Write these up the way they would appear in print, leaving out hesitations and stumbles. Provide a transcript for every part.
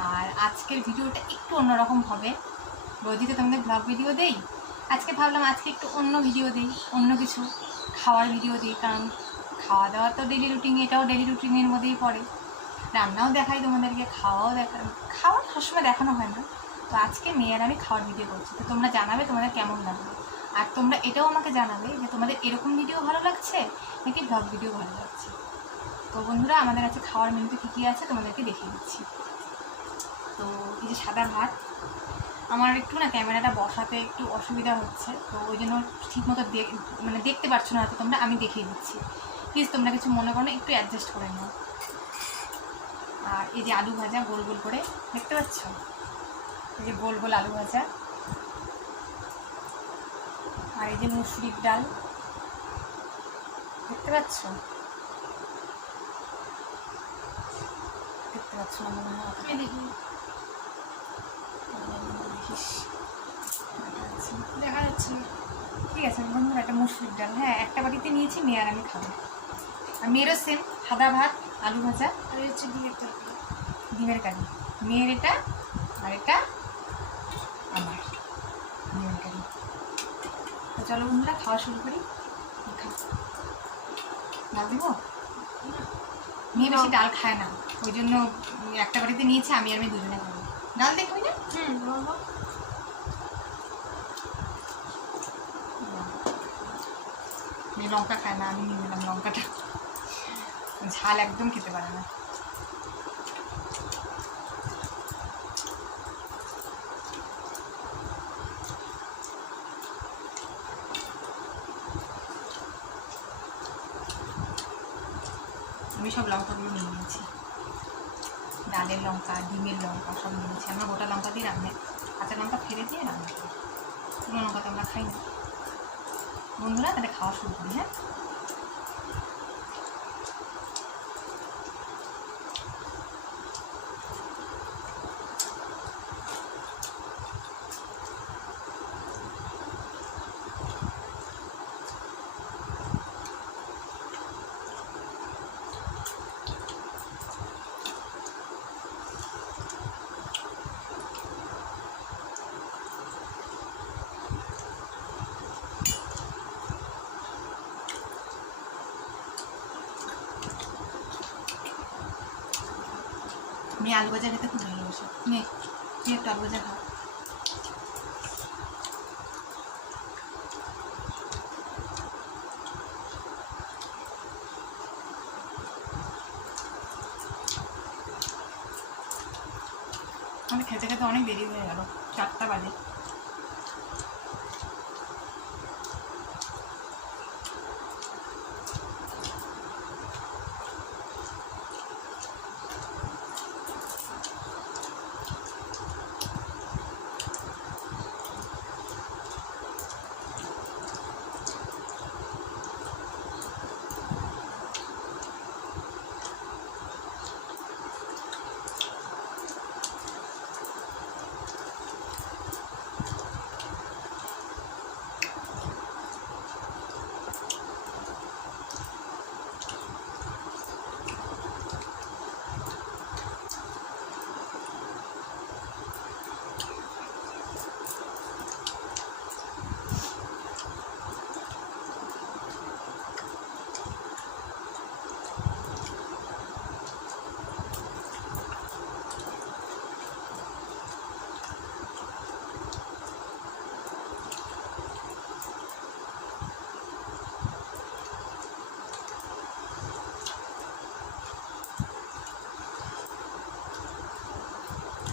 আর আজকের ভিডিওটা একটু অন্যরকম হবে। রোজই তো তোমাদের ব্লগ ভিডিও দেই, আজকে ভাবলাম আজকে একটু অন্য ভিডিও দিই, অন্য কিছু খাওয়ার ভিডিও দিই। কারণ খাওয়া দাওয়া তো ডেলি রুটিন, এটাও ডেলি রুটিনের মধ্যেই পড়ে। রান্নাও দেখাই তোমাদেরকে, খাওয়া সবসময় দেখানো হয় না। তো আজকে মেয়ের আমি খাওয়ার ভিডিও করছি, তো তোমরা জানাবে তোমাদের কেমন লাগবে। আর তোমরা এটাও আমাকে জানাবে যে তোমাদের এরকম ভিডিও ভালো লাগছে নাকি ব্লগ ভিডিও ভালো লাগছে। তো বন্ধুরা, আমাদের কাছে খাওয়ার মেনুতে কী কী আছে তোমাদেরকে দেখিয়ে দিচ্ছি। তো এই যে সাদা ভাত, আমার একটু না ক্যামেরাটা বসাতে একটু অসুবিধা হচ্ছে, তো ওই জন্য ঠিকমতো দেখতে পাচ্ছ না হয়তো তোমরা, আমি দেখিয়ে দিচ্ছি। প্লিজ তোমরা কিছু মনে করো না, একটু অ্যাডজাস্ট করে নাও। আর এই যে আলু ভাজা গোল গোল করে, দেখতে পাচ্ছ, এই যে গোল গোল আলু ভাজা। আর এই যে মুসুরির ডাল, দেখতে পাচ্ছ না মনে হয়, দেখি দেখা যাচ্ছে। ঠিক আছে বন্ধুরা, একটা মুসুরির ডাল, হ্যাঁ একটা বাটিতে নিয়েছি, মেয়ে আর আমি খাবো। আর মেয়েরও সেম, সাদা ভাত আলু ভাজা, আর হচ্ছে ডিমের কারি। মেয়ের এটা, আর এটা আমার ডিমের কারি। তো চলো বন্ধুরা, খাওয়া শুরু করি। ডাল দিব, মেয়ে বেশি ডাল খায় না, ওই জন্য একটা বাটিতে নিয়েছে, আমি আর মেয়ে দুজনে খাবো। ডাল দেখবি না? মেয়ে লঙ্কা খায় না, আমি নিয়ে নিলাম লঙ্কাটা, ঝাল একদম খেতে পারে না। আমি সব লঙ্কাগুলো নিয়ে নিয়েছি, ডালের লঙ্কা, ডিমের লঙ্কা সব নিয়েছি। আমরা গোটা লঙ্কা দিয়ে রান্না, কাঁচা লঙ্কা ফেলে দিয়ে রান্না করি, শুকনো লঙ্কা তো আমরা খাই না। বন্ধুরা, তাহলে খাওয়া শুরু করি। হ্যাঁ, মেয়ে আলু ভাজা খেতে খুব ভালোবাসে। মেয়ে একটু আলু ভাজা খাও। আমাদের খেতে খেতে অনেক দেরি হয়ে গেল, 4টা বাজে।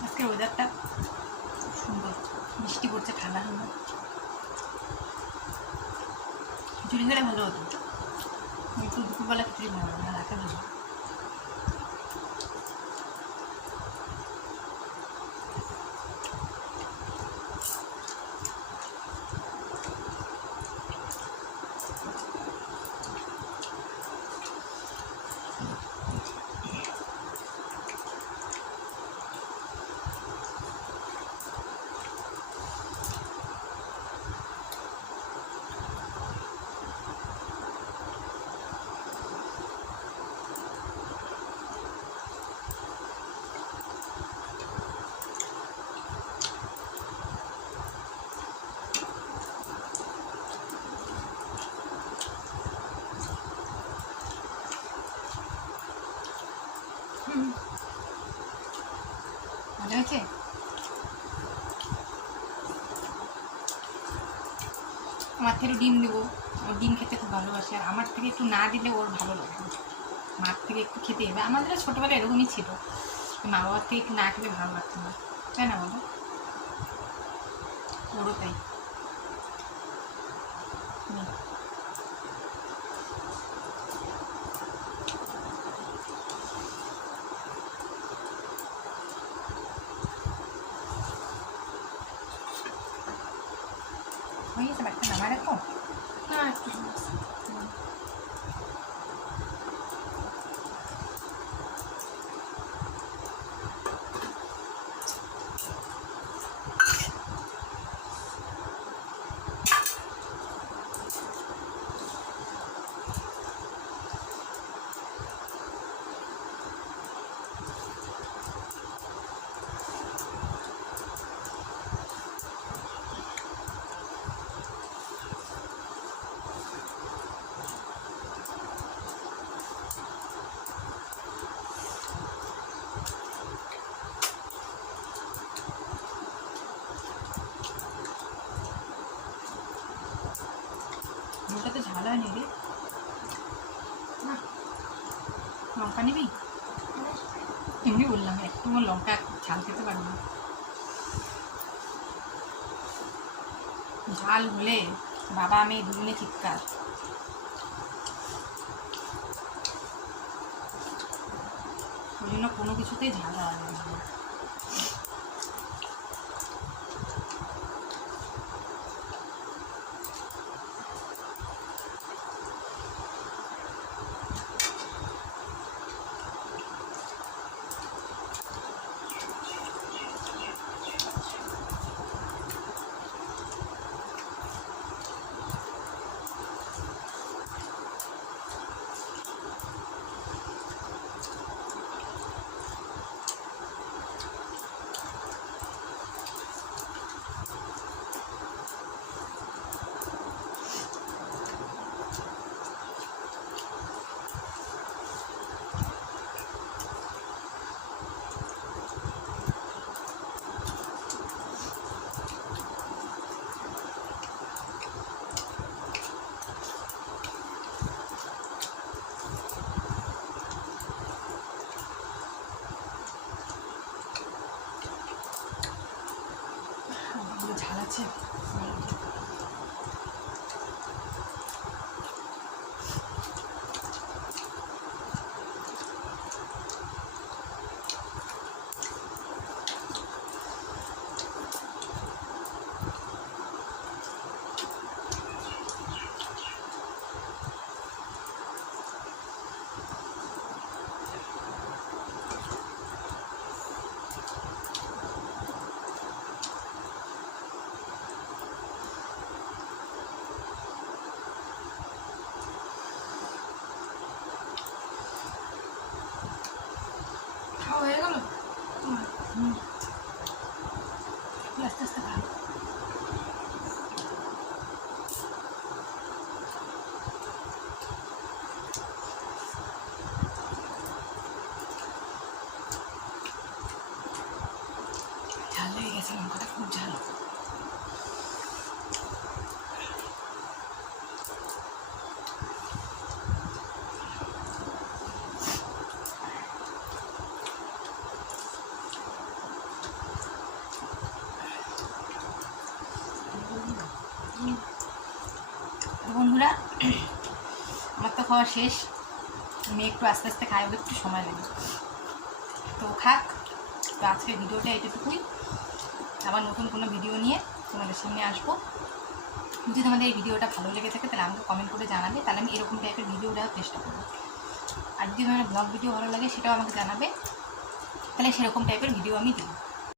আজকের ওয়েদারটা সুন্দর, বৃষ্টি পড়ছে, ঠান্ডা ঠান্ডা। খিচুড়ি খেলে ভালো হতো, একটু দুপুরবেলা খিচুড়ি ভালো হতো না, রাতে ভালো। ভালো হয়েছে? আমার থেকে ডিম দেবো, ওর ডিম খেতে খুব ভালোবাসে, আর আমার থেকে একটু না দিলে ওর ভালো লাগে না। মার থেকে একটু খেতে হবে। আমাদের ছোটোবেলা এরকমই ছিল, মা বাবার থেকে একটু না খেলে ভালো লাগতো না, তাই না বলো? ওরও তাই। হয়ে গেছে বাচ্চা নামা রাখো না একটু ওটা তো ঝাল হয়নি রে। না লঙ্কা নিবি? এমনি বললাম, একটু লঙ্কা ঝাল খেতে পারবো না। ঝাল হলে বাবা আমি দুজনে চিৎকার। ওই জন্য কোনো কিছুতেই ঝাল দেওয়া যাবে না। ঝাল আছে। খাওয়া হয়ে গেল? আস্তে আস্তে খা। ঝাল হয়ে গেছে, লঙ্কাটা খুব ঝাল। বন্ধুরা আমার তো খাওয়া শেষ, আমি একটু আস্তে আস্তে খাই, একটু সময় লাগে, তো খাক। তো আজকের ভিডিওটা এটুকুই, আবার নতুন কোনো ভিডিও নিয়ে তোমাদের সামনে আসবো। যদি তোমাদের এই ভিডিওটা ভালো লেগে থাকে তাহলে আমাকে কমেন্ট করে জানাবে, তাহলে আমি এরকম টাইপের ভিডিও দেওয়ার চেষ্টা করবো। আর যদি তোমার ব্লগ ভিডিও ভালো লাগে সেটাও আমাকে জানাবে, তাহলে সেরকম টাইপের ভিডিও আমি দিই।